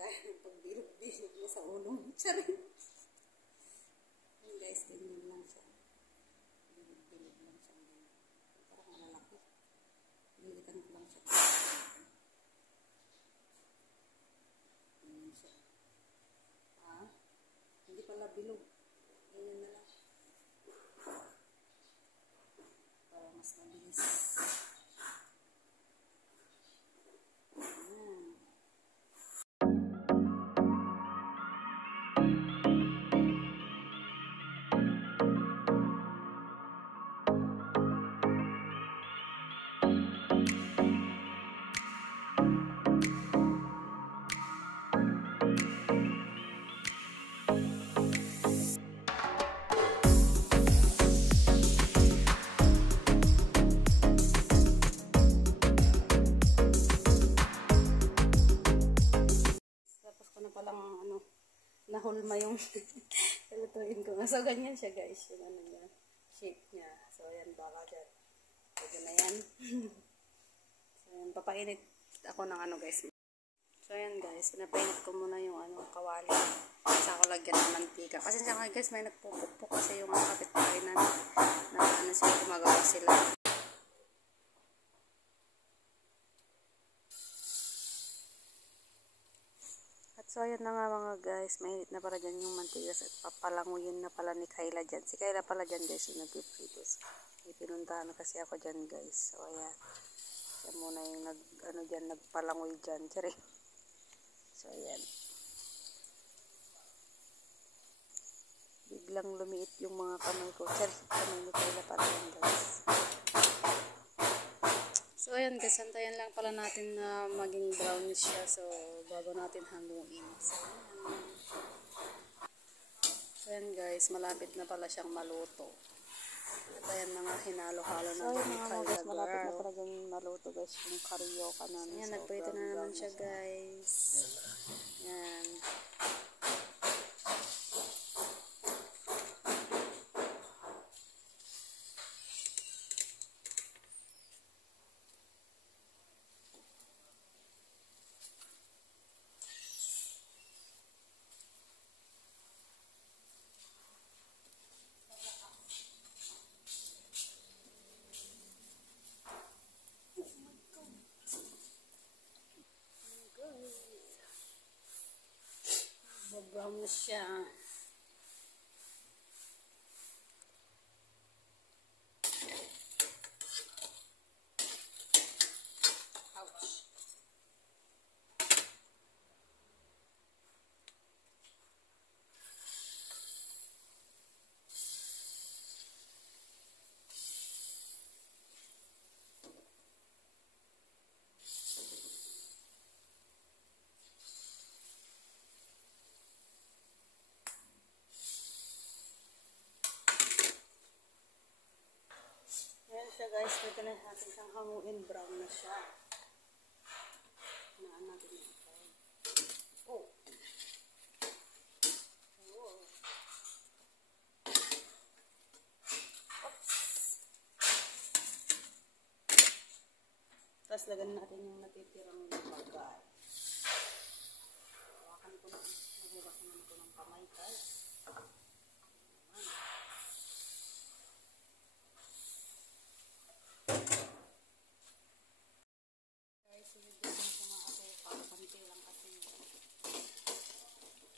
kagaya ng pagbilog-bilog niya sa ulong. Charing. Yun guys, ganyan lang siya. Bilog-bilog lang siya. Parang malalaki. Bilitan ko lang siya. Ganyan siya. Hindi pala bilog. Ganyan na lang. Para mas mabilis. Nahulma yung lutuin ko. So, ganyan siya guys. Yung ano niya, shape niya. So, ayan, baka dyan. Pwede na yan. So, ayan, papainit ako ng ano guys. So, ayan guys, pinapainit ko muna yung ano, kawali. Saka ko lagyan ng mantika. Kasi siya nga guys, may nagpupukpuk kasi yung kapit-bahay na ano sila, gumagawa sila. So, ayan na nga mga guys, mainit na pala dyan yung mantigas at papalanguyin na pala ni Kayla dyan. Si Kayla pala dyan guys, yung nag-fritos. Pinuntahan na kasi ako dyan guys. So, ayan. Siya muna yung nagpalangoy dyan. Tsari. So, ayan. Biglang lumiit yung mga kamay ko. Tsari, kamay ni Kayla pala yan guys. So, ayan guys, antayan lang pala natin na maging brownish siya. So, bago natin haluin. So, ayan guys, malapit na pala siyang maluto. At ayan na nga, hinalo-halo na ni Kayla girl. Malapit na pala dyan maluto guys, yung karyoka namin. Ayan, nagprito na naman siya guys. Ayan. Brown na siya. Ouch. Guys, pwede na natin siyang hanguin. Brown na siya. Naan natin ito. Oh. Oh. Oops. Tapos lagan natin yung natitirang bagay. Hawakan ko na. Nahugasan ko ng kamay guys.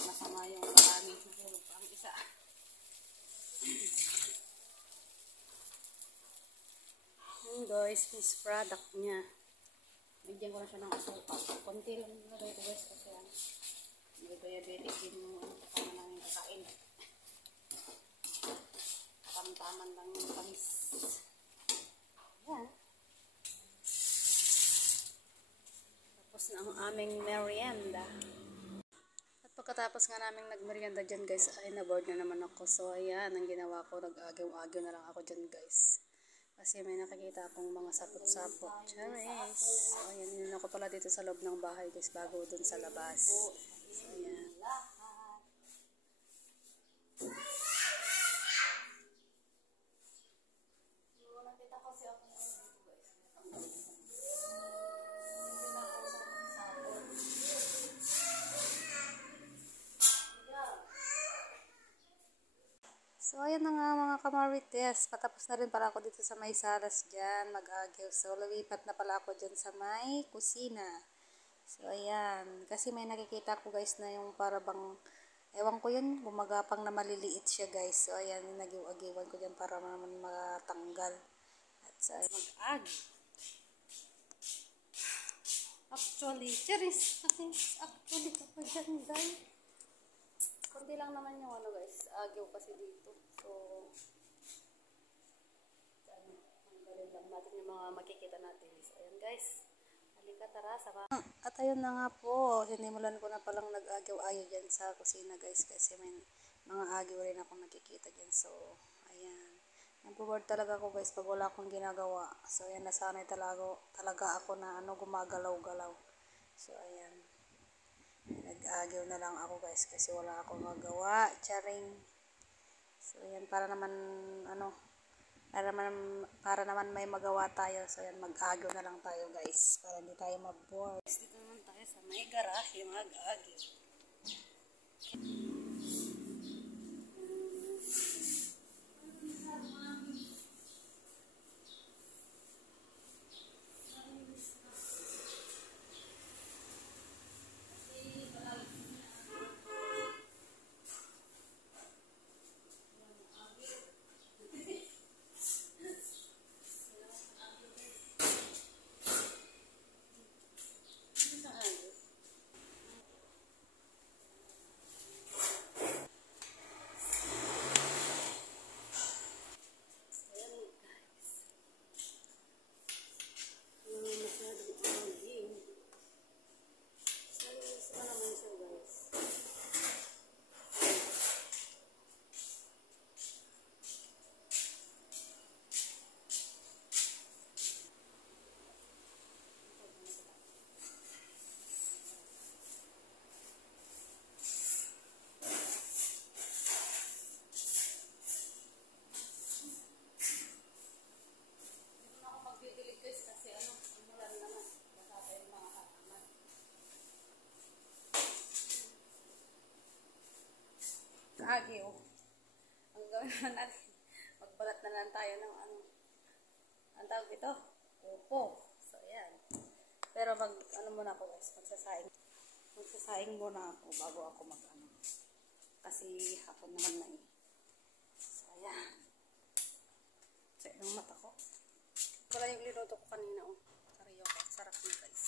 Masama yung maraming nahulog pa ang isa. Yun guys, this product niya. Bigyan ko na siya ng asukal. Konti lang nilagay ko guys kasi may diabetic din yung kasama namin kakain. Tamtaman lang yung tamis. Yan. Tapos na ang aming merienda. Pagkatapos nga namin nagmerienda dyan guys, ay na-board na naman ako. So ayan, ang ginawa ko, nag-agaw-agaw na lang ako dyan guys. Kasi may nakikita akong mga sapot-sapot. Charis! So ayan, yun ako pala dito sa loob ng bahay guys, bago dun sa labas. So ayan. So, ayan na nga mga kamarites. Patapos na rin pala ako dito sa may salas dyan, mag-agyo. So, lumipat na pala ako dyan sa may kusina. So, ayan. Kasi may nakikita ko guys na yung para bang, ewan ko yun, gumagapang na maliliit siya guys. So, ayan, nag-agiwan ko dyan para naman matanggal. At sa mag-ag. Actually, charis. Actually, kapag dyan guys. Kunti lang naman yung ano guys, agyo kasi dito. So, tanggalin lang natin yung mga makikita natin. So, ayan guys. Halika, tara, sama. At ayun na nga po, sinimulan ko na palang nag-agyo-agyo dyan sa kusina guys. Kasi may mga agyo rin akong nakikita dyan. So, ayan. Nag-board talaga ako guys pag wala akong ginagawa. So, ayan, nasanay talaga ako na ano, gumagalaw-galaw. So, ayan. Nag-agyo na lang ako guys kasi wala akong magawa. Charing. So, ayan, para naman, ano, para naman may magawa tayo. So, ayan, mag-agyo na lang tayo guys. Para hindi tayo mabore. Dito naman tayo sa may garahe, mag-agyo. Agyo. Ang gawin naman natin, magbalat na lang tayo ng ano. Ang tawag dito? Upo. So, ayan. Pero ano muna ako guys, magsasaing. Magsasaing muna ako bago ako ano. Kasi hapon naman na eh. So, ayan. So, yung mata ko. Wala yung linuto ko kanina oh. Karyoka. Sarap na guys.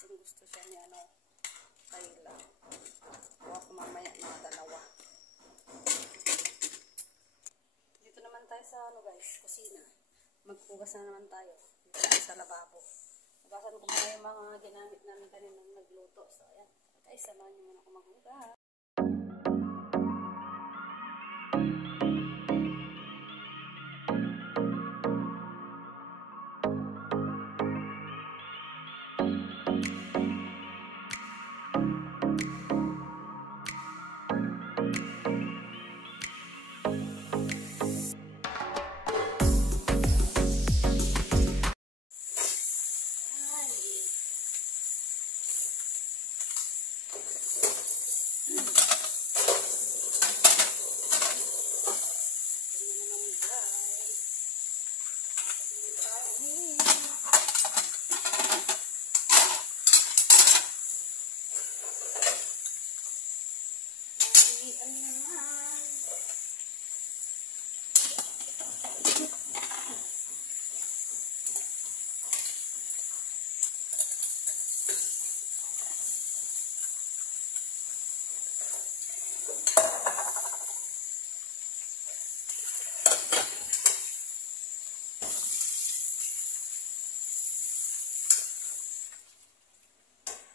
Kung gusto siya ni ano, Kayla. O ako mamaya mga dalawa. Dito naman tayo sa ano guys, kusina. Maghugas na naman tayo. Dito tayo sa lababo. Hugasan ko muna yung mga ginamit namin kanina nagluto. So ayan, guys, samahan nyo muna ako maghugas.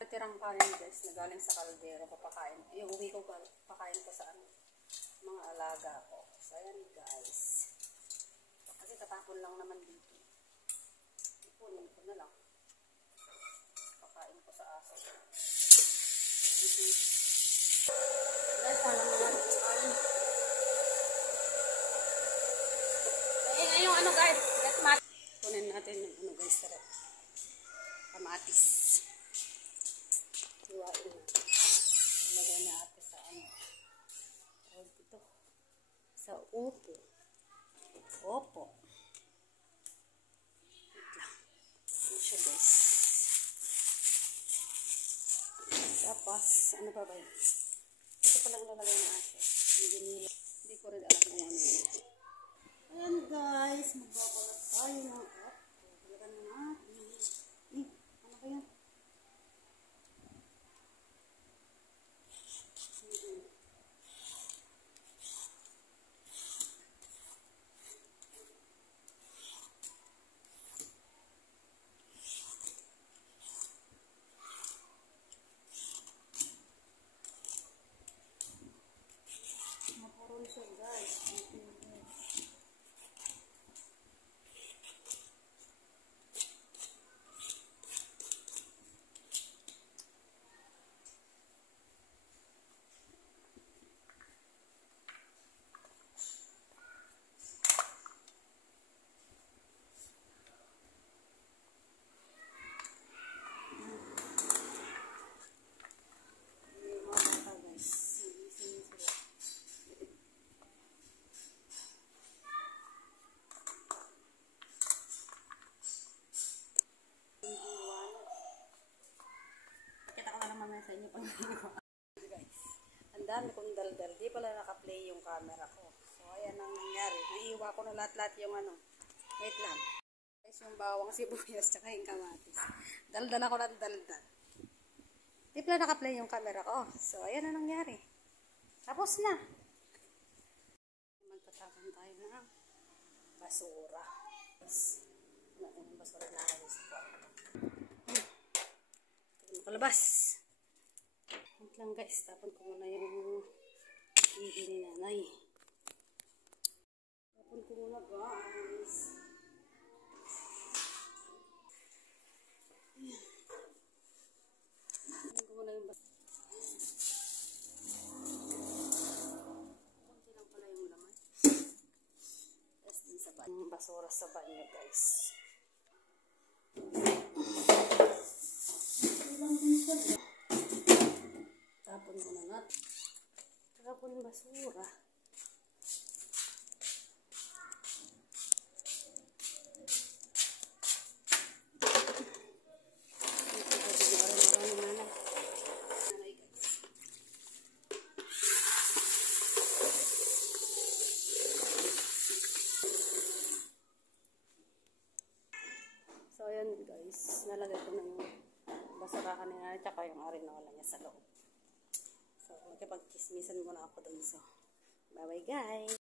Tirang kanin guys na galing sa kaldero papakain. Yung uwi ko papakain ko sa ano, mga alaga ko. So ayan guys. Kasi tatapon lang naman dito. Ipunin ko na lang. Pakain ko sa aso. Guys, salang na natin yung kanin. Ayan na yung ano guys. Kunin natin yung ano guys. Kamatis. Hiwain na. Ilagay na ate sa ano. Tawag dito. sa upo. Opo. Wait lang. Ano siya guys. Tapos, ano pa ba yun? Ito palang lalagay ng ate. Hindi ko rin alam kung ano yun. Ayan guys, magbabalat tayo ng apple. Balagan na natin. Ano ba yan? Mapurol siya guys. Sa inyo pang guys. Ang dami kong daldal. Di pala naka-play yung camera ko. So, ayan ang nangyari. Naiiwa ko na lahat-lahat yung ano. Wait lang. Guys, yung bawang sibuyas tsaka yung kamatis. Daldal ako ng daldal. Di pala naka-play yung camera ko. So, ayan ang nangyari. Tapos na. Magtatapon tayo ng basura. Yes. Natin yung basura na alis ko. Makalabas. Wait lang guys, tapon ko muna yung ihi ni nanay. Tapon ko muna guys. Tapon ko muna yung basura. Kunti lang pala yung laman. Tapos din sa banyo. Basura sa banyo guys. Ilang din siya. Tapon ko na natin. Tapon yung basura. So ayan guys, nalagay ko na yung basura kanina at saka yung arinola niya sa loob. So, magkapag-kismisan muna ako dun. So, bye-bye guys!